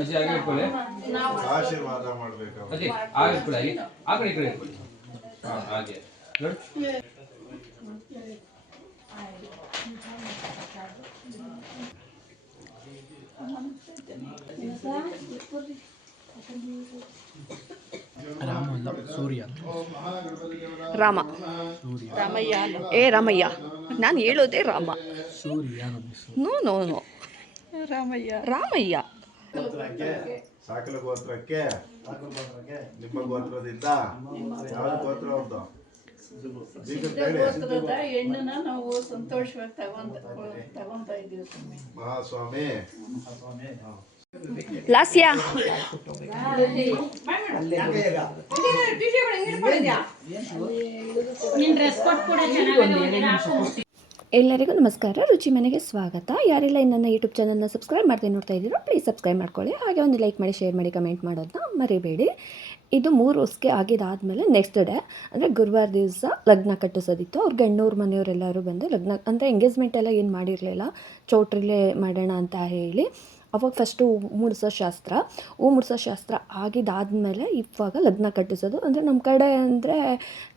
ಅಜ್ಜಿ ಆಗಿ ಇಟ್ಕೊಳ್ಳಿ. ಆಶೀರ್ವಾದ ಮಾಡಬೇಕು ಅಜ್ಜಿ ಆಗಿ ಇಟ್ಕೊಳ್ಳಿ. ಆ ಕಡೆ ಈ ಕಡೆ ಇಟ್ಕೊಳ್ಳಿ. ಹಾಗೆ ನೋಡಿ. ರಾಮ ರಾಮಯ್ಯ ನಾನು ಹೇಳೋದೇ Rama. No no no Ramayya. ಸಾಕಲ ಗೋತ್ರಕ್ಕೆ ನಿಮ್ಮ ಗೋತ್ರದಿಂದ ಯಾವ ಗೋತ್ರ ಅವ್ರದ್ದು ಹೆಣ್ಣನ್ನ ನಾವು ಸಂತೋಷವಾಗಿ ತಗೊಂತಾ ಇದ್ದೀವಿ. ಮಹಾಸ್ವಾಮಿ ಲಾಸ್ಯ ಎಲ್ಲರಿಗೂ ನಮಸ್ಕಾರ. ರುಚಿ ಮನೆಗೆ ಸ್ವಾಗತ. ಯಾರೆಲ್ಲ ನನ್ನ ಯೂಟ್ಯೂಬ್ ಚಾನಲ್ನ ಸಬ್ಸ್ಕ್ರೈಬ್ ಮಾಡ್ತೀನಿ ನೋಡ್ತಾ ಇದ್ದೀರೋ ಪ್ಲೀಸ್ ಸಬ್ಸ್ಕ್ರೈಬ್ ಮಾಡ್ಕೊಳ್ಳಿ. ಹಾಗೆ ಒಂದು ಲೈಕ್ ಮಾಡಿ, ಶೇರ್ ಮಾಡಿ, ಕಮೆಂಟ್ ಮಾಡೋದನ್ನ ಮರಿಬೇಡಿ. ಇದು 3 ವರ್ಷಕ್ಕೆ ಆಗಿದ್ದಾದಮೇಲೆ ನೆಕ್ಸ್ಟ್ ಡೇ ಅಂದರೆ ಗುರುವಾರ ದಿವಸ ಲಗ್ನ ಕಟ್ಟಿಸೋದಿತ್ತು. ಅವ್ರ ಗಂಡವ್ರ ಮನೆಯವರೆಲ್ಲರೂ ಬಂದು ಲಗ್ನ ಅಂದರೆ ಎಂಗೇಜ್ಮೆಂಟ್ ಎಲ್ಲ ಏನು ಮಾಡಿರಲಿಲ್ಲ, ಚೌಟ್ರಿಲೇ ಮಾಡೋಣ ಅಂತ ಹೇಳಿ ಅವಾಗ ಫಸ್ಟು ಮೂಡಿಸೋ ಶಾಸ್ತ್ರ ಆಗಿದ್ದಾದಮೇಲೆ ಇವಾಗ ಲಗ್ನ ಕಟ್ಟಿಸೋದು. ಅಂದರೆ ನಮ್ಮ ಕಡೆ ಅಂದರೆ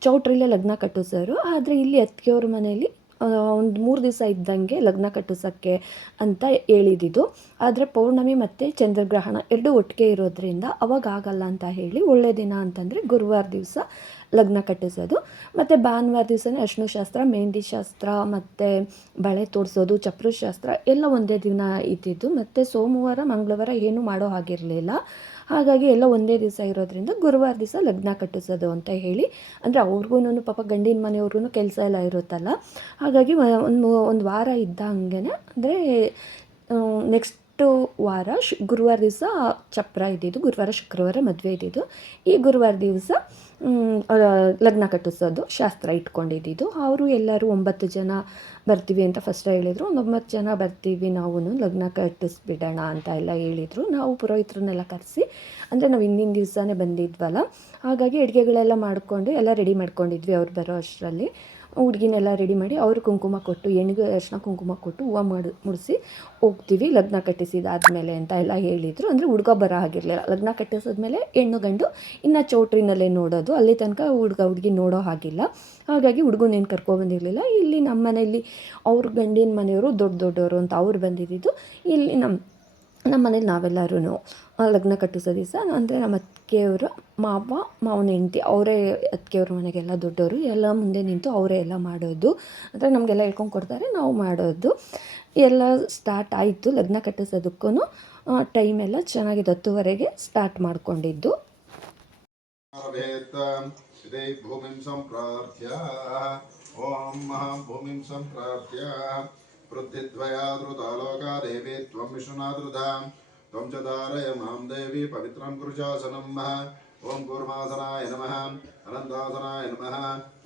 ಚೌಟ್ರಿಲೇ ಲಗ್ನ ಕಟ್ಟಿಸೋರು. ಆದರೆ ಇಲ್ಲಿ ಅತ್ತಿಗೆಯವ್ರ ಮನೆಯಲ್ಲಿ ಒಂದು 3 ದಿವಸ ಇದ್ದಂಗೆ ಲಗ್ನ ಕಟ್ಟಿಸೋಕ್ಕೆ ಅಂತ ಹೇಳಿದ್ದು. ಆದರೆ ಪೌರ್ಣಮಿ ಮತ್ತು ಚಂದ್ರಗ್ರಹಣ ಎರಡೂ ಒಟ್ಟಿಗೆ ಇರೋದ್ರಿಂದ ಅವಾಗ ಆಗಲ್ಲ ಅಂತ ಹೇಳಿ ಒಳ್ಳೆಯ ದಿನ ಅಂತಂದರೆ ಗುರುವಾರ ದಿವಸ ಲಗ್ನ ಕಟ್ಟಿಸೋದು. ಮತ್ತು ಭಾನುವಾರ ದಿವಸನೇ ಅರಿಶಿನ ಶಾಸ್ತ್ರ, ಮೆಹಂದಿ ಶಾಸ್ತ್ರ ಮತ್ತು ಬಳೆ ತೋರಿಸೋದು, ಚಪ್ರ ಶಾಸ್ತ್ರ ಎಲ್ಲ ಒಂದೇ ದಿನ ಇದ್ದಿದ್ದು. ಮತ್ತು ಸೋಮವಾರ ಮಂಗಳವಾರ ಏನೂ ಮಾಡೋ ಹಾಗಿರಲಿಲ್ಲ. ಹಾಗಾಗಿ ಎಲ್ಲ ಒಂದೇ ದಿವಸ ಇರೋದ್ರಿಂದ ಗುರುವಾರ ದಿವಸ ಲಗ್ನ ಕಟ್ಟಿಸೋದು ಅಂತ ಹೇಳಿ, ಅಂದರೆ ಅವ್ರಿಗೂ ಪಾಪ ಗಂಡಿನ ಮನೆಯವ್ರಿಗೂ ಕೆಲಸ ಎಲ್ಲ ಇರುತ್ತಲ್ಲ. ಹಾಗಾಗಿ ಒಂದು ವಾರ ಇದ್ದಂಗೆ ಅಂದರೆ ನೆಕ್ಸ್ಟು ವಾರ ಗುರುವಾರ ದಿವಸ ಚಪ್ರ ಇದ್ದಿದ್ದು, ಗುರುವಾರ ಶುಕ್ರವಾರ ಮದುವೆ ಇದ್ದಿದ್ದು. ಈ ಗುರುವಾರ ದಿವಸ ಲಗ್ನ ಕಟ್ಟಿಸೋದು ಶಾಸ್ತ್ರ ಇಟ್ಕೊಂಡಿದ್ದು. ಅವರು ಎಲ್ಲರೂ 9 ಜನ ಬರ್ತೀವಿ ಅಂತ ಫಸ್ಟ್ ಹೇಳಿದರು. ಒಂದು 9 ಜನ ಬರ್ತೀವಿ ನಾವು ಲಗ್ನ ಕಟ್ಟಿಸ್ಬಿಡೋಣ ಅಂತ ಎಲ್ಲ ಹೇಳಿದರು. ನಾವು ಪುರೋಹಿತರನ್ನೆಲ್ಲ ಕರೆಸಿ, ಅಂದರೆ ನಾವು ಹಿಂದಿನ ದಿವಸನೇ ಬಂದಿದ್ವಲ್ಲ, ಹಾಗಾಗಿ ಅಡುಗೆಗಳೆಲ್ಲ ಮಾಡಿಕೊಂಡು ಎಲ್ಲ ರೆಡಿ ಮಾಡ್ಕೊಂಡಿದ್ವಿ. ಅವ್ರು ಬರೋ ಅಷ್ಟರಲ್ಲಿ ಹುಡುಗಿನೆಲ್ಲ ರೆಡಿ ಮಾಡಿ ಅವರು ಕುಂಕುಮ ಕೊಟ್ಟು, ಹೆಣ್ಣಿಗೆ ಅರಿಶಿನ ಕುಂಕುಮ ಕೊಟ್ಟು ಹೂವು ಮುಡಿಸಿ ಹೋಗ್ತೀವಿ ಲಗ್ನ ಕಟ್ಟಿಸಿದಾದ್ಮೇಲೆ ಅಂತ ಎಲ್ಲ ಹೇಳಿದರು. ಅಂದರೆ ಹುಡುಗ ಬರೋ ಆಗಿರಲಿಲ್ಲ. ಲಗ್ನ ಕಟ್ಟಿಸಿದ್ಮೇಲೆ ಹೆಣ್ಣು ಗಂಡು ಇನ್ನು ಚೌಟ್ರಿನಲ್ಲೇ ನೋಡೋದು, ಅಲ್ಲಿ ತನಕ ಹುಡುಗಿ ನೋಡೋ ಹಾಗಿಲ್ಲ. ಹಾಗಾಗಿ ಹುಡುಗನೇನು ಕರ್ಕೊಬಂದಿರಲಿಲ್ಲ. ಇಲ್ಲಿ ನಮ್ಮ ಮನೆಯಲ್ಲಿ ಅವ್ರ ಗಂಡಿನ ಮನೆಯವರು ದೊಡ್ಡವರು ಅಂತ ಅವ್ರು ಬಂದಿದ್ದು. ಇಲ್ಲಿ ನಮ್ಮ ಮನೇಲಿ ನಾವೆಲ್ಲರೂ ಲಗ್ನ ಕಟ್ಟಿಸೋ ದಿವಸ ಅಂದರೆ ನಮ್ಮ ಅತ್ತಿಗೆಯವರು ಮಾವನ ಹೆಂಡತಿ ಅವರೇ ಅತ್ತಿಗೆಯವ್ರ ಮನೆಗೆಲ್ಲ ದೊಡ್ಡವರು ಎಲ್ಲ ಮುಂದೆ ನಿಂತು ಅವರೇ ಎಲ್ಲ ಮಾಡೋದು. ಅಂದರೆ ನಮಗೆಲ್ಲ ಹೇಳ್ಕೊಂಡು ಕೊಡ್ತಾರೆ, ನಾವು ಮಾಡೋದು. ಎಲ್ಲ ಸ್ಟಾರ್ಟ್ ಆಯಿತು. ಲಗ್ನ ಕಟ್ಟಿಸೋದಕ್ಕೂ ಟೈಮ್ ಎಲ್ಲ ಚೆನ್ನಾಗಿದೆ. 10:30ಗೆ ಸ್ಟಾರ್ಟ್ ಮಾಡ್ಕೊಂಡಿದ್ದು. ಪೃಥ್ವಿದ್ವಯಾದೃತಾಲೋಕಾದೇವಿ ತ್ವಂ ವಿಷ್ಣುನಾದೃತಾಂ ತ್ವಂ ಚ ಧಾರಯ ಮಾಂ ದೇವಿ ಪವಿತ್ರಂ ಕುರುಶಾಸನಂ. ಓಂ ಕೂರ್ಮಾಸನಾಯ ನಮಃ, ಅನಂತಾಸನಾಯ ನಮಃ.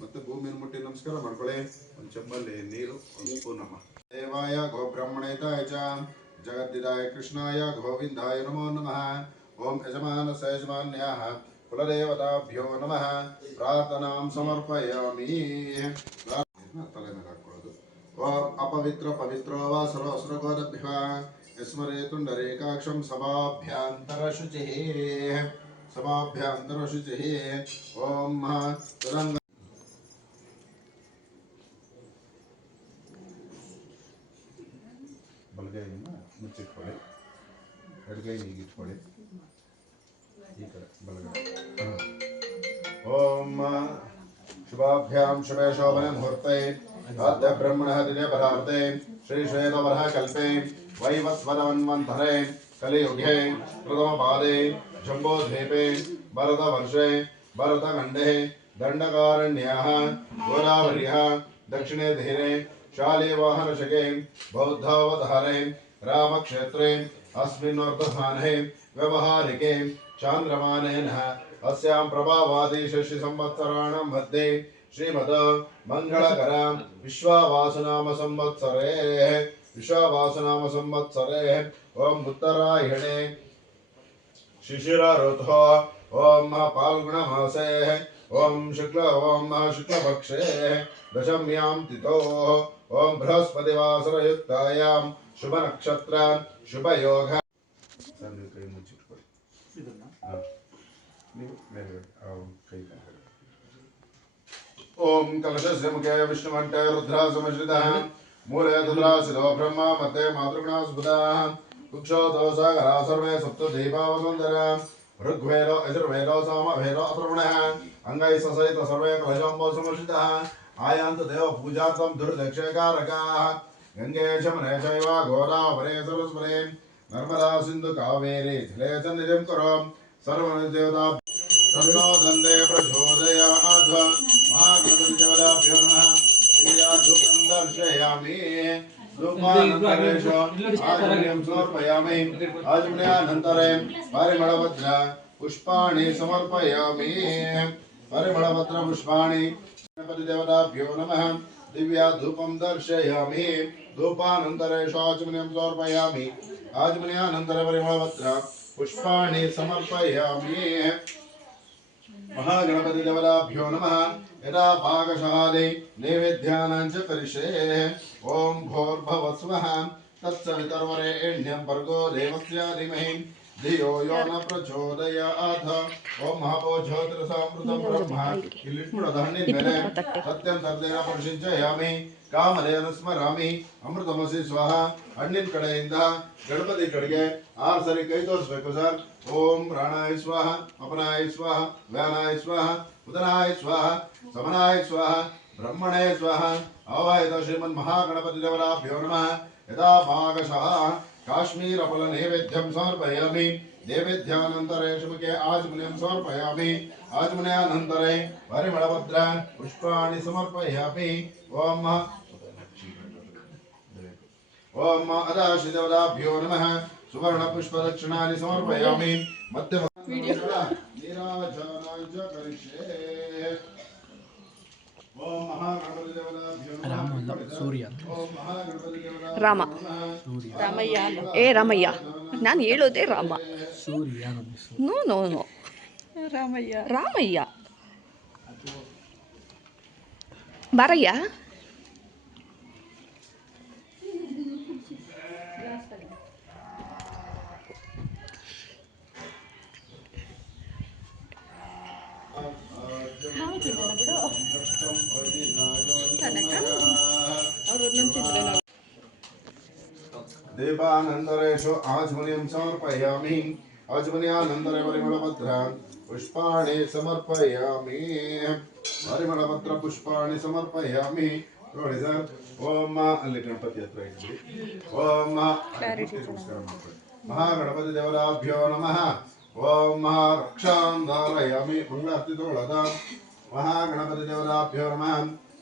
ಮತ್ತು ಭೂಮಿಯನ್ನು ಮುಟ್ಟಿ ನಮಸ್ಕಾರ ಮಾಡ್ಕೊಳ್ಳಿ. ಒಂದು ಚೆಂಬಲ್ಲಿ ನೀರು, ಒಂದು ಸ್ಪೂನ್ ನಮ ದೇವಾಯ ಗೋಬ್ರಹ್ಮಣೇತಾಯ ಚ ಜಗದ್ದಿದಾಯ ಕೃಷ್ಣಾಯ ಗೋವಿಂದಾಯ ನಮೋ ನಮಃ. ಓಂ ಯಜಮಾನಸ್ಯ ಯಜಮಾನ್ಯಾಃ ಕುಲದೇವತಾಭ್ಯೋ ನಮಃ. ಪ್ರಾರ್ಥನಾಂ ಸಮರ್ಪಯಾಮಿ. ತಲೆ ಮೇಲೆ ಹಾಕೊಳ್ಳೋದು. ಓಂ ಅಪವಿತ್ರ ಪವಿತ್ರೋ ವಾ ಸರ್ವಸ್ರಗೋದಭ್ಯಃ ಯಸ್ಮರೇತುಂಡರೇಕಾಕ್ಷಂ ಸಭಾಭ್ಯಾಂತರ ಶುಚಿಃ. ಓಂ ತುರಂಗ ಬಲಗೈಯಿಂದ ಮುಚ್ಚಿಟ್ಕೊಳ್ಳಿ, ಎಡಗೈ ಹೀಗಿಟ್ಕೊಳ್ಳಿ, ಈ ಕಡೆ ಬಲಗೈ. ಓಂ ಶುಭಾಭ್ಯಾಂ ಶುಭೇ ಶೋಭನೆ ಮುಹೂರ್ತೆ ಆದ್ಯ ಬ್ರಹ್ಮಣಃ ದಿನೇ ಪರಾರ್ತೆ ಶ್ರೀ ಶ್ವೇತವರಃ ಕಲ್ಪೆ ವೈವಸ್ವತಮನ್ವಂತರೆ ಕಲಿಯುಗೆ ಪ್ರಥಮಪಾದೆ ಜಂಬೋದ್ವೀಪೆ ಭರತवर्षे भरतखण्डे दण्डकारण्याः गोदावर्यः दक्षिणे धीरे शालीवाहनशके बौद्धावतारे रामक्षेत्रे अस्मिन् वर्तमाने व्यवहारिके चान्द्रमानेन अस्यां प्रभावादि षष्टि संवत्सराणां मध्ये श्रीमद मंगलकर विश्वावासनाम संवत्सरे ओम उत्तरायणे शिशिर ऋतु ओम फाल्गुन मासे ओम शुक्लपक्षे दशम्यां तिथौ ओम बृहस्पतिवासर युक्तायां शुभ नक्षत्र शुभ योग ಸರ್ ನೀವು ಕೈ ಮುಚ್ಚಿಟ್ಕೊಳ್ಳಿ ನೀವು ಮೇಲೆ ಕೈ ಓಂ ಕಲಶಸ್ಯ ಮುಖೇ ವಿಷ್ಣುಮಂಟೆ ರುದ್ರಾಸಮಶ್ರಿತಃ ಮೂಲೆ ತದ್ರಾಸಿರೋ ಬ್ರಹ್ಮ ಮತ್ತೆ ಮಾತೃಗುಣಾಸ್ಪದಃ ಕುಕ್ಷೋತೋ ಸಾಗರ ಸರ್ವೇ ಸಪ್ತ ದೀಪಾವಸುಂದರ ಋಗ್ವೇದೋ ಯಜುರ್ವೇದೋ ಸಾಮವೇದೋ ಅಥರ್ವಣಃ ಅಂಗೈ ಸಸಹಿತ ಸರ್ವೇ ಕಲಶಂಬೋ ಸಮರ್ಷಿತಃ ಆಯಾಂತ ದೇವ ಪೂಜಾರ್ಥಂ ದುರ್ದಕ್ಷಕಾರಕಾಃ ಗಂಗೆ ಶಮನೆ ಚೈವ ಗೋದಾವರೇ ಸರಸ್ವತಿ ನರ್ಮದಾ ಸಿಂಧು ಕಾವೇರಿ ಜಲೇ ಸನ್ನಿಧಿಂ ಕುರು ಸರ್ವದೇವತಾ ತನ್ನೋ ದಂದೇ ಪ್ರಚೋದಯಾತ್ ಮಹಾಗಣಪತಿದೇವತಾಭ್ಯೋ ನಮಃ ದಿವ್ಯಾಧೂಪಂ ದರ್ಶಯಾಮಿ ಧೂಪಾನಂತರೇಶು ಆಚಮನೀಯಂ ಸಮರ್ಪಯಾಮಿ ಆಚಮನೀಯಾನಂತರೇ ಪರಿಮಳಪತ್ರ ಪುಷ್ಪಾಣಿ ಸಮರ್ಪಯಾಮಿ ಪರಿಮಳಪತ್ರ ಪುಷ್ಪಾಣಿ ಗಣಪತಿದೇವತಾಭ್ಯೋ ನಮಃ ದಿವ್ಯಾಧೂಪಂ ದರ್ಶಯಾಮಿ ಧೂಪಾನಂತರೇಶು ಆಚಮನೀಯಂ ಸಮರ್ಪಯಾಮಿ ಆಚಮನೀಯಾನಂತರೇ ಪರಿಮಳಪತ್ರ पुष्पाणि समर्पयामि महागणपतिदेवताभ्यो नमः यदा भागशाले नैवेद्यानां च करिष्ये ओम भोर्भुवस्वः तत्सवितर्वरेण्यं भर्गो देवस्य धीमहि धियो यो न प्रचोदयात् ओम महाभोज्योतिरसामृतं ब्रह्म इल्लिट्पुडदहन्नि मेले सत्यं तर्देन परिशिंचयामि ಕಾಮಧೇನ ಸ್ಮರಾಮಿ ಅಮೃತಮಸಿ ಸ್ವಾಹ ಹಣ್ಣಿನ ಕಡೆಯಿಂದ ಗಣಪತಿ ಕಡೆಗೆ 6 ಸರಿ ಕೈ ತೋರಿಸ್ಬೇಕು ಸರ್. ಓಂ ಪ್ರಾಣಾಯ ಸ್ವಾಹ ಅಪನಾಯ ಸ್ವಾಹ ವ್ಯಾನಾಯ ಸ್ವಾಹ ಉದನಾಯ ಸ್ವಾಹ ಸಮನಾಯ ಸ್ವಾಹ ಬ್ರಹ್ಮಣೇ ಸ್ವಾಹ ಆವಾಹಿತ ಶ್ರೀಮನ್ ಮಹಾಗಣಪತಿ ದೇವತಾಭ್ಯೋ ನಮಃ ಯದಾ ಭಾಗಶಃ ಕಾಶ್ಮೀರ ಫಲ ನೈವೇದ್ಯಂ ಸಮರ್ಪಯಾಮಿ ನೈವೇದ್ಯಾನಂತರೇ ಶುಭಕೆ ಆಚಮನೀಯಂ ಸಮರ್ಪಯಾಮಿ ಆಚಮನೀಯಾನಂತರೇ ಪರಿಮಳಪತ್ರ ಪುಷ್ಪಾಣಿ ಸಮರ್ಪಯಾಮಿ ಓಂ ओम अदाशिदेवताभ्यो नमः सुवर्ण पुष्प दक्षिणानि समर्पयामि मध्यम नीराजनाय च करिष्ये ओम महागणपति देवताभ्यो नमः सूर्य ओम महागणपति देवताभ्यो ರಾಮ ರಾಮಯ್ಯ ಏ ರಾಮಯ್ಯ ನಾನು ಹೇಳೋದೇ Rama Surya no no no Ramayya Ramayya ಬಾರಯ್ಯ देवानंतरेषु आचमनीयं समर्पयामि आचमनीयानन्तरे परिमलपत्र पुष्पाणि समर्पयामि परिमलपत्र पुष्पाणि समर्पयामि ನೋಡಿ ಸರ್. ಓಂ ಅಲ್ಲಿ ಗಣಪತಿ ಹತ್ರ ಇಟ್ಬಿಡಿ. ಓಂ ಮಹಾಗಣಪತಿ ದೇವತಾಭ್ಯೋ ನಮಃ ಓಂ ರಕ್ಷಾಂ ಧಾರಯಾಮಿ ಮಂಗಳಾರತಿ ತಗೊಳ್ಳೋದ. ಮಹಾಗಣಪತಿ ದೇವತಾಭ್ಯೋ ನಮಃ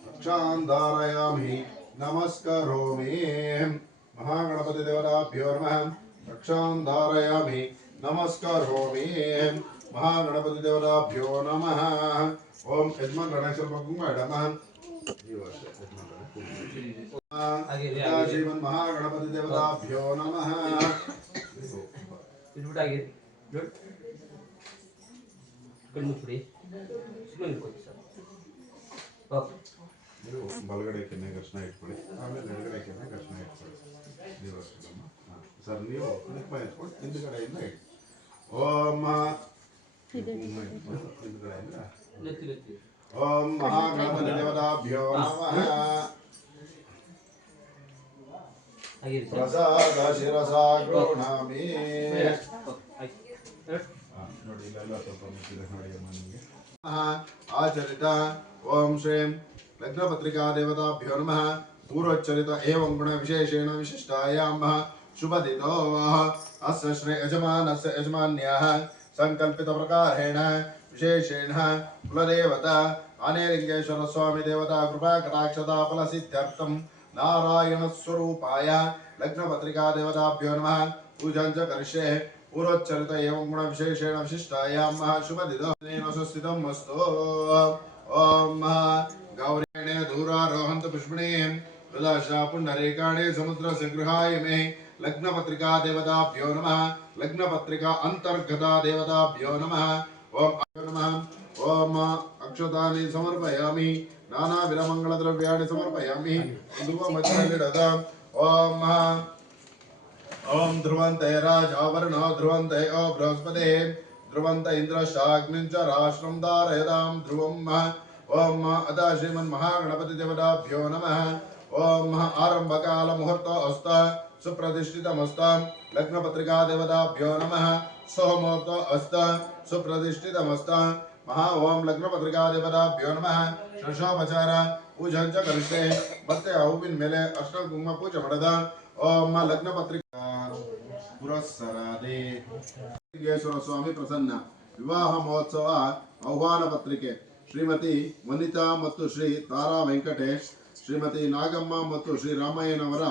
ರಕ್ಷಾಂ ಧಾರಯಾಮಿ ನಮಸ್ಕರೋಮಿ महागणपति देवताभ्यो नमः रक्षां धारयामि नमस्करोमि महागणपति देवताभ्यो नमः ओम यजमान गणेश नमः श्रीमन् महागणपति देवताभ्यो नमः ಬಲಗಡೆ ಕೆನ್ನೆ ಕೃಷ್ಣ ಇಟ್ಕೊಳ್ಳಿ ಆಮೇಲೆ ಎಡಗಡೆ ಕೆನ್ನೆ ಕೃಷ್ಣ ಇಟ್ಕೊಳ್ಳಿ ಸರ್ ನೀವು ಕುಣಿಪ ಇಟ್ಕೊಂಡು ಹಿಂದ್ಗಡೆಯಿಂದ ಇಟ್ಟು ಓಂ ಹಿಂದ್ಗಡೆಯಿಂದ ಓಂ ಮಹಾಗಣಪತಿ ದೇವತಾಭ್ಯೋ ನಮಃ ಪ್ರಸಾದ ಶಿರಸ ಗೃಹಾಮಿ ನೋಡಿ ಇಲ್ಲೆಲ್ಲ ಸ್ವಲ್ಪ ಮುಚ್ಚಿದೆ ನೋಡಿ ಅಮ್ಮ ನಿಮಗೆ ಆಚರಿತ ಓಂ ಶ್ರೀಂ लग्नपत्रिका देवताभ्यो नमः पूर्वोच्चरित एवं गुण विशेषेण विशिष्टायां शुभदितो अस्य श्री यजमानस्य यजमान्याः संकल्पित प्रकारेण विशेषेण कुलदेवता अनेलिंगेश्वर स्वामी देवता कृपा कटाक्षता फलसिद्ध्यर्थं नारायण स्वरूपाय लग्नपत्रिका देवताभ्यो नमः पूजां च करिष्ये पूर्वोच्चरित एवं गुण विशेषेण विशिष्टायां शुभदितो स्वस्तितम् अस्तु ओम गौरेणे दूरारोहंत पुष्पणे प्रदाशा पुंडरीकाणे समुद्र संग्रहाय मे लग्नपत्रिका देवताभ्यो नमः लग्नपत्रिका अंतर्गता देवताभ्यो नमः ओम नमः ओम अक्षतानि समर्पयामि नाना विधमंगल द्रव्याणि समर्पयामि धूपमध्यलिडत ओम ओम ध्रुवन्ते राजावरणो ध्रुवन्ते ओ बृहस्पतिः ध्रुवन्त इन्द्रश्चाग्निञ्च राष्ट्रं धारयतां ध्रुवम् ओम अदा श्रीमन्महागणपतिदेवताभ्यो नमः ओम आरंभकाल मुहूर्त अस्त सुप्रतिष्ठितमस्त लग्नपत्रिका देवताभ्यो नमः सोमुहूर्त अस्त सुप्रतिष्ठितमस्त महा ओम लग्नपत्रिका देवताभ्यो नमः षोडशोपचार पूजन च करिष्ये ಮತ್ತೆ ಹೂವಿನ ಮೇಲೆ ಅರ್ಶನ ಕುಂಕುಮ ಪೂಜೆ ಮಾಡದ ಓಂ ಲಗ್ನಪತ್ರಿಕಾ ಪುರಸ್ಸರಾದೆ ಲಿಂಗೇಶ್ವರ ಸ್ವಾಮಿ ಪ್ರಸನ್ನ ವಿವಾಹ ಮಹೋತ್ಸವ ಆಹ್ವಾನ ಪತ್ರಿಕೆ ಶ್ರೀಮತಿ ವನಿತಾ ಮತ್ತು ಶ್ರೀ ತಾರಾ ವೆಂಕಟೇಶ್ ಶ್ರೀಮತಿ ನಾಗಮ್ಮ ಮತ್ತು ಶ್ರೀ ರಾಮಯ್ಯನವರ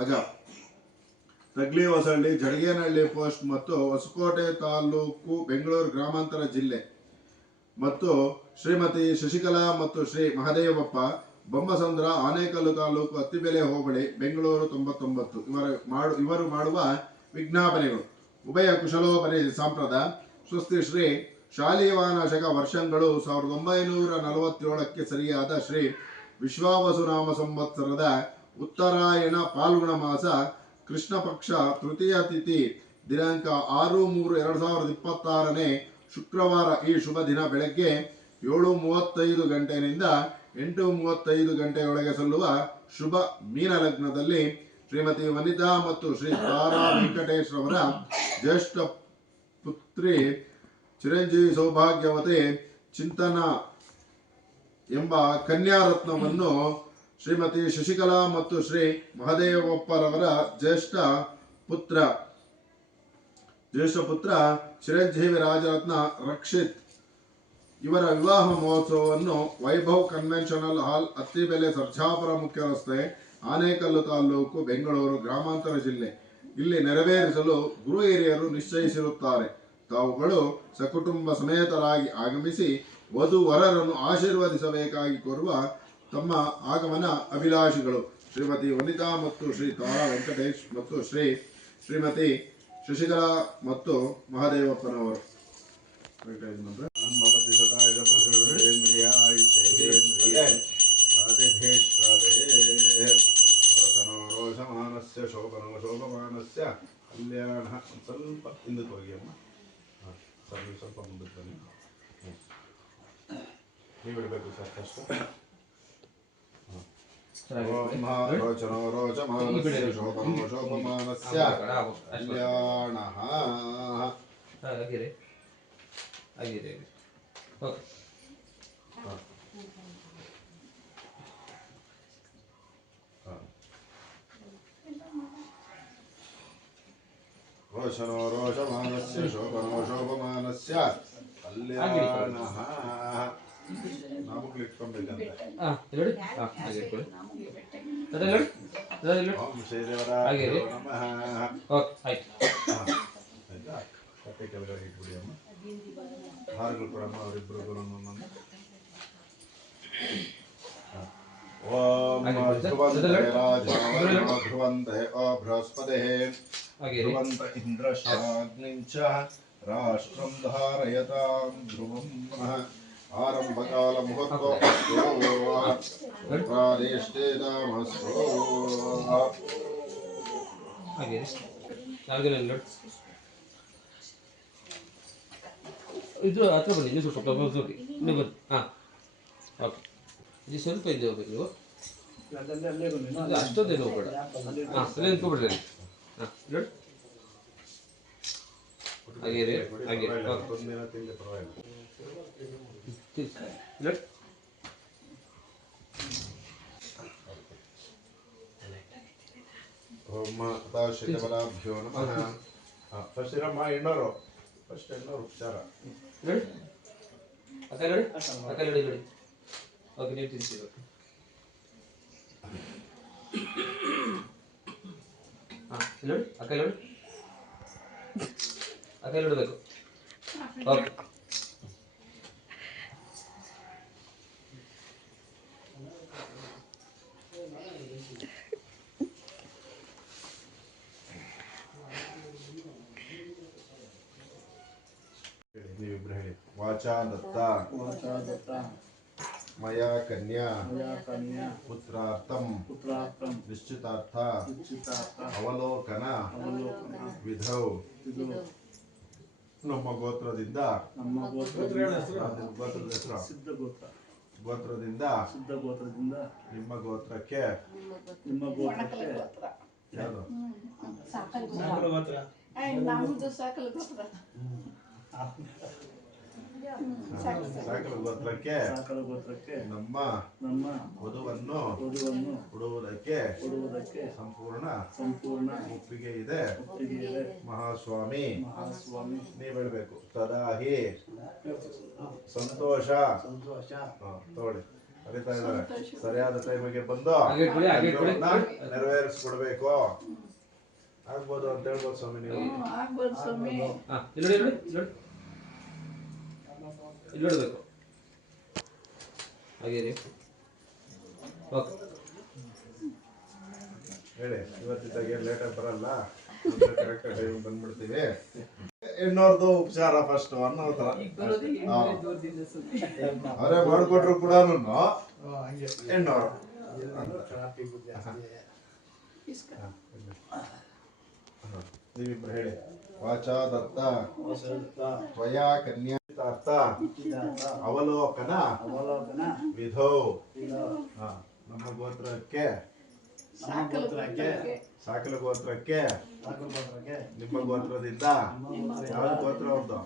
ಮಗ ತಗ್ಲಿ ಹೊಸಳ್ಳಿ ಜಡಗೇನಹಳ್ಳಿ ಪೋಸ್ಟ್ ಮತ್ತು ಹೊಸಕೋಟೆ ತಾಲೂಕು ಬೆಂಗಳೂರು ಗ್ರಾಮಾಂತರ ಜಿಲ್ಲೆ ಮತ್ತು ಶ್ರೀಮತಿ ಶಶಿಕಲಾ ಮತ್ತು ಶ್ರೀ ಮಹದೇವಪ್ಪ ಬೊಮ್ಮಸಂದ್ರ ಆನೇಕಲ್ಲು ತಾಲೂಕು ಅತ್ತಿಬೆಲೆ ಹೋಬಳಿ ಬೆಂಗಳೂರು 99 ಇವರು ಮಾಡುವ ವಿಜ್ಞಾಪನೆಗಳು ಉಭಯ ಕುಶಲೋಪರಿ ಸಂಪ್ರದಾಯ ಸ್ವಸ್ತಿ ಶ್ರೀ ಶಾಲಿವಾನಾಶಕ ವರ್ಷಗಳು 1947ಕ್ಕೆ ಸರಿಯಾದ ಶ್ರೀ ವಿಶ್ವಾವಸುನಾಮ ಸಂವತ್ಸರದ ಉತ್ತರಾಯಣ ಪಾಲ್ಗುಣ ಮಾಸ ಕೃಷ್ಣ ಪಕ್ಷ ತೃತೀಯ ತಿಥಿ ದಿನಾಂಕ 6/3/2026 ಶುಕ್ರವಾರ ಈ ಶುಭ ದಿನ ಬೆಳಗ್ಗೆ 7:35 ಗಂಟೆಯಿಂದ 8:35 ಗಂಟೆಯೊಳಗೆ ಸಲ್ಲುವ ಶುಭ ಮೀನ ಲಗ್ನದಲ್ಲಿ ಶ್ರೀಮತಿ ವನಿತಾ ಮತ್ತು ಶ್ರೀ ತಾರಾ ವೆಂಕಟೇಶ್ ರವರ ಜ್ಯೇಷ್ಠ ಪುತ್ರಿ ಚಿರಂಜೀವಿ ಸೌಭಾಗ್ಯವತಿ ಚಿಂತನ ಎಂಬ ಕನ್ಯಾರತ್ನವನ್ನು ಶ್ರೀಮತಿ ಶಶಿಕಲಾ ಮತ್ತು ಶ್ರೀ ಮಹದೇವಪ್ಪರವರ ಜ್ಯೇಷ್ಠ ಪುತ್ರ ಚಿರಂಜೀವಿ ರಾಜರತ್ನ ರಕ್ಷಿತ್ ಇವರ ವಿವಾಹ ಮಹೋತ್ಸವವನ್ನು ವೈಭವ್ ಕನ್ವೆನ್ಷನಲ್ ಹಾಲ್ ಅತ್ತಿಬೆಲೆ ಸರ್ಜಾಪುರ ಮುಖ್ಯ ರಸ್ತೆ ಆನೇಕಲ್ಲು ತಾಲೂಕು ಬೆಂಗಳೂರು ಗ್ರಾಮಾಂತರ ಜಿಲ್ಲೆ ಇಲ್ಲಿ ನೆರವೇರಿಸಲು ಗುರು ಹಿರಿಯರು ನಿಶ್ಚಯಿಸಿರುತ್ತಾರೆ. ತಾವುಗಳು ಸಕುಟುಂಬ ಸಮೇತರಾಗಿ ಆಗಮಿಸಿ ವಧು ವರರನ್ನು ಆಶೀರ್ವದಿಸಬೇಕಾಗಿ ಕೋರುವ ತಮ್ಮ ಆಗಮನ ಅಭಿಲಾಷಿಗಳು ಶ್ರೀಮತಿ ವನಿತಾ ಮತ್ತು ಶ್ರೀ ತಾರಾ ವೆಂಕಟೇಶ್ ಮತ್ತು ಶ್ರೀಮತಿ ಶಶಿಕಲಾ ಮತ್ತು ಮಹದೇವಪ್ಪನವರು. ಶೋಭಮಾನಸ್ಯ ಕಲ್ಯಾಣ ಸ್ವಲ್ಪ ಹಿಂದಕ್ಕೆ ಹೋಗಿ ಅಮ್ಮ ಸ್ವಲ್ಪ ಮುಂದಕ್ಕೆ ಬನ್ನಿ ನೀವು ಇಡಬೇಕು ಸರ್ ಫಸ್ಟ್ ರೋಚನೋ ರೋಚಮಾನಸ್ಯ ಶೋಭನೋ ಶೋಭಮಾನಸ್ಯ ಕಲ್ಯಾಣಃ ಆಗಿದೆ ಓಕೆ ರೋಷನೋ ರೋಷಮಾನಸ್ಯ ಶೋಭನೋ ಶೋಭಮಾನಸ್ಯ ಕಲ್ಯಾಣಃ ನಾವು ಇಟ್ಕೊಬೇಕಂತೆ ಓಂ ಶ್ರೀದೇವರಾಯ ನಮಃ. ಆಯ್ತಾ ಕಟ್ಟೆ ಕೆಳಗಡೆ ಇಟ್ಬಿಡಿ ಅಮ್ಮ. ಹಾರಗಳು ಕೊಡಮ್ಮ ಅವರಿಬ್ಬರಿಗೂ ಒಂದೊಂದು. ಓಂ ಧ್ರುವಂತೆ ರಾಜಾವರಣೋ ಧ್ರುವಂತೆ ಓ ಬೃಹಸ್ಪತಿಃ ಧ್ರುವಂತ ಇಂದ್ರಶ್ಚಾಗ್ನಿಂಚ ರಾಷ್ಟ್ರಂ ಧಾರಯತಾಂ ಧ್ರುವಂ ಆರಂಭಕಾಲ ಮುಹೂರ್ತೋ ಪ್ರಾದೇಷ್ಟೇತಾಮಸ್ಸೋ ಇದು ಹತ್ರ ಬನ್ನಿ ನೀವು ಸ್ವಲ್ಪ ನೋಡಿ ನೀವು ಬನ್ನಿ ಹಾಂ ಓಕೆ ಇದು ಸ್ವಲ್ಪ ಇದೆ ಹೋಗ್ಬೇಕು ನೀವು ಅಷ್ಟೊಂದೇನು ಹೋಗ್ಬೇಡ ಹಾಂ ಅಲ್ಲೇ ನಿಂತ್ಕೊಬಿಡ್ರಿ ಹಾಂ ನೋಡಿ ಹಾಗೆ ಹಾಗೆ ನೋಡಿ ಓಂ ಶ್ರೀದೇವರಾಭ್ಯೋ ನಮಃ. ಫಸ್ಟ್ ಇರಮ್ಮ ಎಣ್ಣೋರು ಫಸ್ಟ್ ಎಣ್ಣೋರು ಉಪಚಾರ ನೋಡಿ ಅಕ್ಕ ನೋಡಿ ಅಕ್ಕ ನೋಡಿ ನೋಡಿ ಓಕೆ ನೀವು ತಿನ್ಸಿಬೇಕು ಹಾಂ ನೋಡಿ ಅಕ್ಕ ನೋಡಿ ಅಕ್ಕ ನೋಡಬೇಕು ಓಕೆ ನೀವಿಬ್ರು ಹೇಳಿ ವಾಚಾ ದತ್ತ मया कन्या कन्या पुत्रार्थं निश्चितार्थ अवलोकन विधौ ನಮ್ಮ ಗೋತ್ರದಿಂದ ಗೋತ್ರದಿಂದ ನಿಮ್ಮ ಗೋತ್ರಕ್ಕೆ ಯಾವುದು ಸಾಕಲ ಗೋತ್ರಕ್ಕೆ ನಮ್ಮ ವಧುವನ್ನು ಕೊಡುವುದಕ್ಕೆ ಸಂಪೂರ್ಣ ಒಪ್ಪಿಗೆ ಇದೆ ಮಹಾಸ್ವಾಮಿ ನೀವು ಹೇಳಬೇಕು ತದಾಹಿ ಸಂತೋಷ ತಗೊಳ್ಳಿ ಅರಿತಾ ಇದ್ದಾರೆ ಸರಿಯಾದ ಟೈಮಿಗೆ ಬಂದು ನೆರವೇರಿಸ್ಕೊಡ್ಬೇಕು ಆಗ್ಬೋದು ಅಂತ ಹೇಳ್ಬೋದು ಸ್ವಾಮಿ ನೀವು ಇಲ್ಲಿ ನೋಡಬೇಕು ಹಾಗೆ ಹೇಳಿ ಇವತ್ತಿದ್ದಾಗೆ ಲೇಟಾಗಿ ಬರಲ್ಲ ಕರೆಕ್ಟ್ ಟೈಮ್ ಬಂದ್ಬಿಡ್ತೀವಿ ಹೆಣ್ಣೋರ್ದು ಉಪಚಾರ ಫಸ್ಟ್ ಅನ್ನೋ ತರ ಅವರೇ ಮಾಡ್ಕೊಟ್ರು ಕೂಡ ಹೆಣ್ಣೋರು ನೀವಿಬ್ರು ಹೇಳಿ ವಾಚಾ ದತ್ತ ತ್ವಯಾ ಕನ್ಯಾ ಅವಲೋಕನ ವಿಧೋ ನಮ್ಮ ಗೋತ್ರಕ್ಕೆ ಸಾಕಲ ಗೋತ್ರಕ್ಕೆ ನಿಮ್ಮ ಗೋತ್ರದಿಂದ ಯಾವ ಗೋತ್ರ ಅವ್ರದ್ದು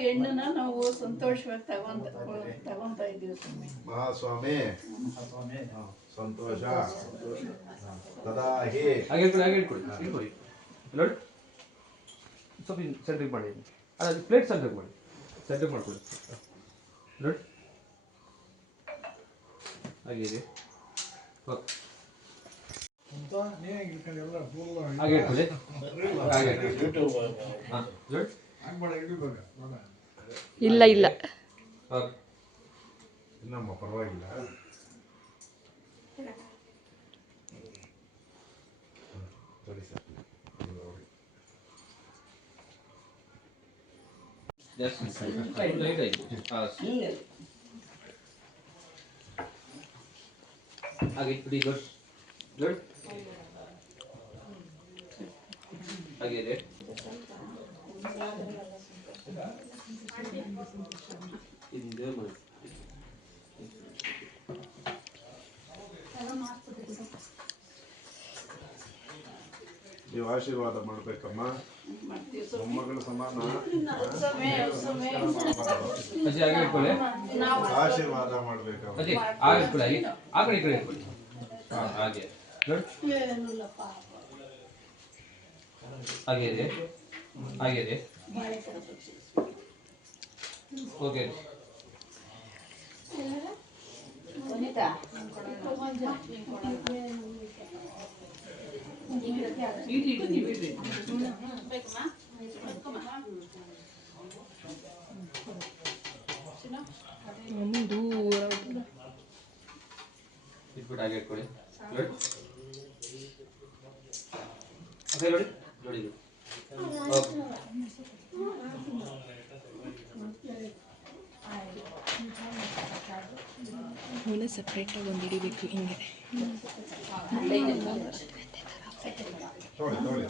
ಹೆಣ್ಣನ್ನ ನಾವು ಸಂತೋಷವಾಗಿ ತಗೊಂತ ಇದೀವಿ ಮಹಾಸ್ವಾಮಿ ಸಂತೋಷ ತದಾಹಿ ಹಾಗೆ ಇಟ್ಕೊಳ್ಳಿ ನೋಡಿ ಸ್ವಲ್ಪ ಸೆಂಟ್ರಿಗೆ ಮಾಡಿ ಅದು ಪ್ಲೇಟ್ ಸೆಂಟ್ರಿಗೆ ಮಾಡಿ ಸೆಂಟ್ರಿಗೆ ಮಾಡ್ಕೊಳ್ಳಿ ನೋಡಿ ಹಾಗೆ ಓಕೆ ಹಾಗೆ ಇಟ್ಕೊಳ್ಳಿ ಹಾಗೆ ಹಾಂ ಇಲ್ಲ ಇಲ್ಲ ಓಕೆ ಇನ್ನಮ್ಮ ಪರವಾಗಿಲ್ಲ ಸರಿ ಸರ್ ಹಾಗೆ ಇಟ್ಬಿಡಿ ಗುಡ್ ಗುಡ್ ಹಾಗೆ ಇದೆ ಹಿಂದೆ ಮಾಡಿ ನೀವು ಆಶೀರ್ವಾದ ಮಾಡ್ಬೇಕಮ್ಮ ಮೊಮ್ಮಗಳ ಸಮಾನ ಅಜ್ಜಿ ಹಾಗೆ ಇಟ್ಕೊಳ್ಳಿ ಆಶೀರ್ವಾದ ಮಾಡ್ಬೇಕಮ್ಮ ಅಜ್ಜಿ ಹಾಗೆ ಇಟ್ಕೊಳ್ಳಿ ಆ ಕಡೆ ಈ ಕಡೆ ಇಟ್ಕೊಳ್ಳಿ ಹಾಂ ಹಾಗೆ ಗುಡ್ ಹಾಗೆ ಇದೆ ಹಾಗೆ ಇದೆ ಓಕೆ ಇಟ್ಬಿಟ್ಟು ಹಾಗೆ ಇಟ್ಕೊಳ್ಳಿ ಗುಡ್ ಅದೇ ನೋಡಿ ನೋಡಿ ಓಕೆ ಅವನ್ನ ಸಪ್ರೇಟಾಗಿ ಒಂದು ಹಿಡಿಬೇಕು ಹಿಂಗೆ ತೊಗೊಳ್ಳಿ ತೊಗೊಳ್ಳಿ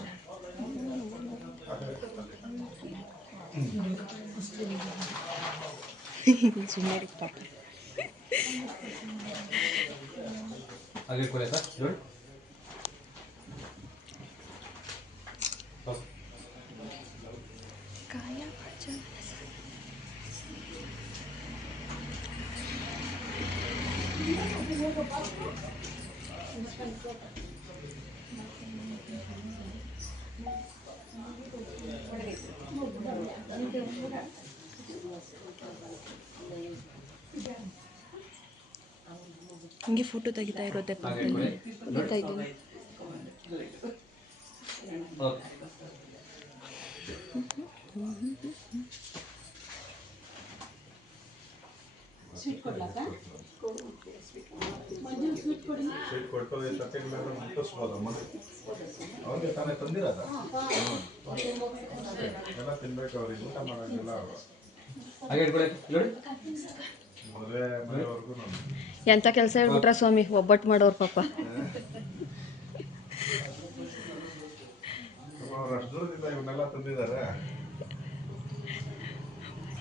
ಸುಮ್ಮನೆ ಪಾಪ ಹಾಗೆ ಇಟ್ಕೊಳ್ಳಿ ಆಯ್ತಾ ನೋಡಿ ಕಾಯ ಹಿಂಗೆ ಫೋಟೋ ತೆಗಿತಾ ಇರೋದೆ ತೆಗಿತಾ ಇದ್ದೀನಿ ಓಕೆ ಸ್ವೀಟ್ ಕೊಡ್ಲಕ್ಕ ಸ್ವೀಟ್ ಕೊಟ್ಟು ತಟ್ಟೆಗಳೆಲ್ಲ ಮುಟ್ಟಿಸ್ಬೋದಮ್ಮ ಅವ್ರಿಗೆ ತಾನೇ ತಂದಿರೋದ ಎಲ್ಲ ತಿನ್ಬೇಕು ಅವ್ರಿಗೆ ಊಟ ಮಾಡೋಂಗಿಲ್ಲ ಹಾಗೆ ಇಟ್ಕೊಳ್ಳಿ ನೋಡಿ. ಎಂಥ ಕೆಲಸ ಹೇಳ್ಬಿಟ್ರ ಸ್ವಾಮಿ, ಒಬ್ಬಟ್ಟು ಮಾಡೋರು ಪಾಪ.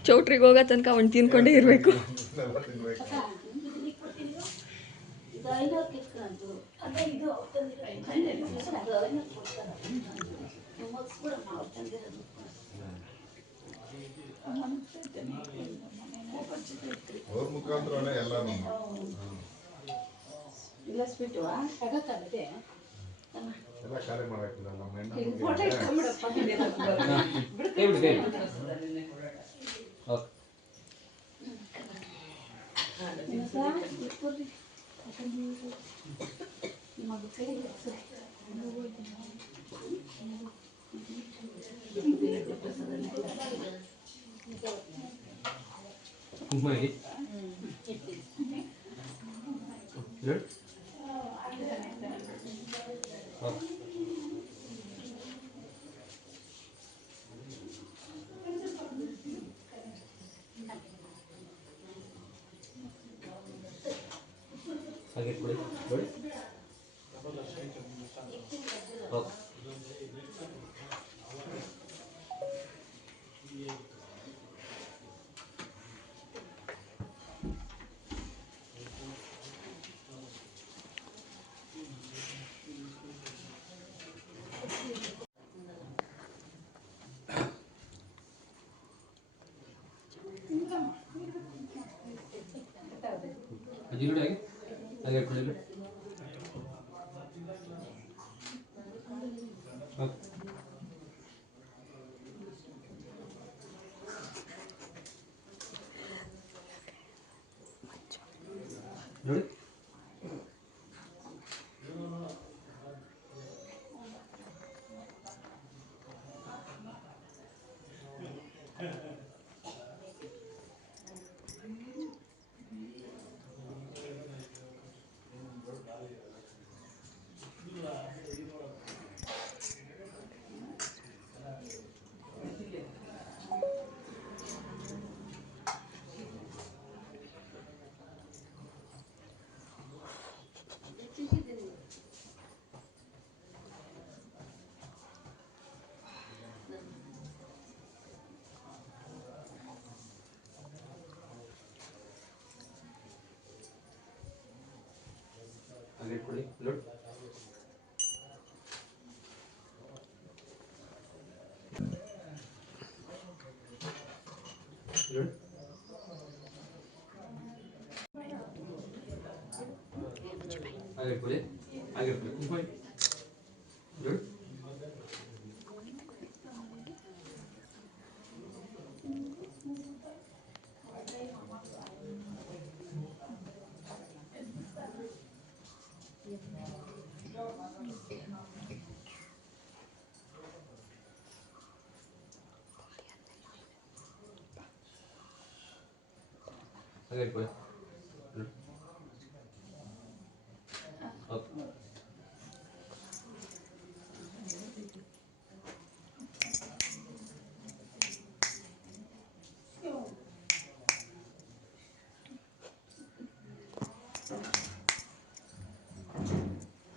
ಚೌಟ್ರಿಗೆ ಹೋಗೋ ತನಕ ಅವ್ನು ತಿನ್ಕೊಂಡೇ ಇರಬೇಕು. ಅವ್ರ ಮುಖಾಂತರ ಎಲ್ಲಾನು ಇಲ್ಲ ಸ್ವೀಟು ತಗೋತಾನೆ ಎಲ್ಲ ಕಾರ್ಯ ಮಾಡಾಕಿಲ್ಲ ನಮ್ಮ ಫೋಟೋ ಇಟ್ಕೊಂಡ್ಬಿಡಪ್ಪ. ಕುಂಕುಮ ಹೇಳಿ ಹೇಳಿ. ಹಾಗೆ ಕೊಡಿ ನೋಡಿ. ಓಕೆ ಅಜ್ಜಿ ನೋಡಿ ಹಾಗೆ ಹಾಗೆ ಕೊಡಿ ನೋಡಿ. ಓಕೆ ನೋಡಿ. ಹಾಗೆ ಕೊಡಿ ನೋಡಿ. ನೋಡಿ. ಹಾಗೆ ಕೊಡಿ ಹಾಗೆ ಕೊಡಿ ಕುಂಕುಮ ನೋಡಿ. ಹಾಗೆ ಕೊಡಿ ನೋಡಿ. ಓಕೆ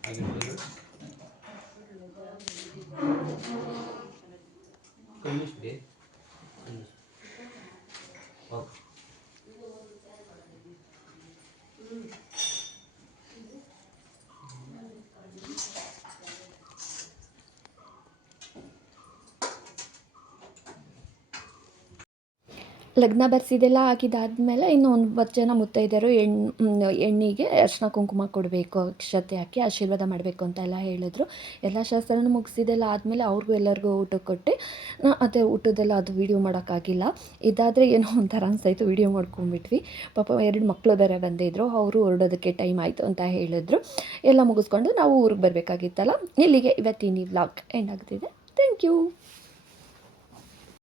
ಹಾಗೆ ಕೊಡಿ ನೋಡಿ. ಕಮ್ಮಿಸ್ಬಿಡಿ. ಓಕೆ ಲಗ್ನ ಬರ್ಸಿದೆಲ್ಲ ಆಗಿದ್ದಾದಮೇಲೆ ಇನ್ನು 9 ಜನ ಮುತ್ತೈದೆಯರು ಹೆಣ್ಣಿಗೆ ಅರಿಶಿನ ಕುಂಕುಮ ಕೊಡಬೇಕು, ಅಕ್ಷತೆ ಹಾಕಿ ಆಶೀರ್ವಾದ ಮಾಡಬೇಕು ಅಂತೆಲ್ಲ ಹೇಳಿದ್ರು. ಎಲ್ಲ ಶಾಸ್ತ್ರನೂ ಮುಗಿಸಿದೆಲ್ಲ ಆದಮೇಲೆ ಅವ್ರಿಗೂ ಎಲ್ಲರಿಗೂ ಊಟ ಕೊಟ್ಟು ಅದೇ ಊಟದೆಲ್ಲ ಅದು ವೀಡಿಯೋ ಮಾಡೋಕ್ಕಾಗಿಲ್ಲ. ಇದಾದರೆ ಏನೋ ಒಂಥರ ಅನಿಸ್ತಾಯಿತ್ತು, ವೀಡಿಯೋ ಮಾಡ್ಕೊಂಡ್ಬಿಟ್ವಿ. ಪಾಪ 2 ಮಕ್ಕಳು ಬೇರೆ ಬಂದಿದ್ದರು, ಅವರು ಹೊರಡೋದಕ್ಕೆ ಟೈಮ್ ಆಯಿತು ಅಂತ ಹೇಳಿದ್ರು. ಎಲ್ಲ ಮುಗಿಸ್ಕೊಂಡು ನಾವು ಊರಿಗೆ ಬರಬೇಕಾಗಿತ್ತಲ್ಲ. ಇಲ್ಲಿಗೆ ಇವತ್ತಿನ ವ್ಲಾಗ್ ಎಂಡ್ ಆಗ್ತಿದೆ. Thank you.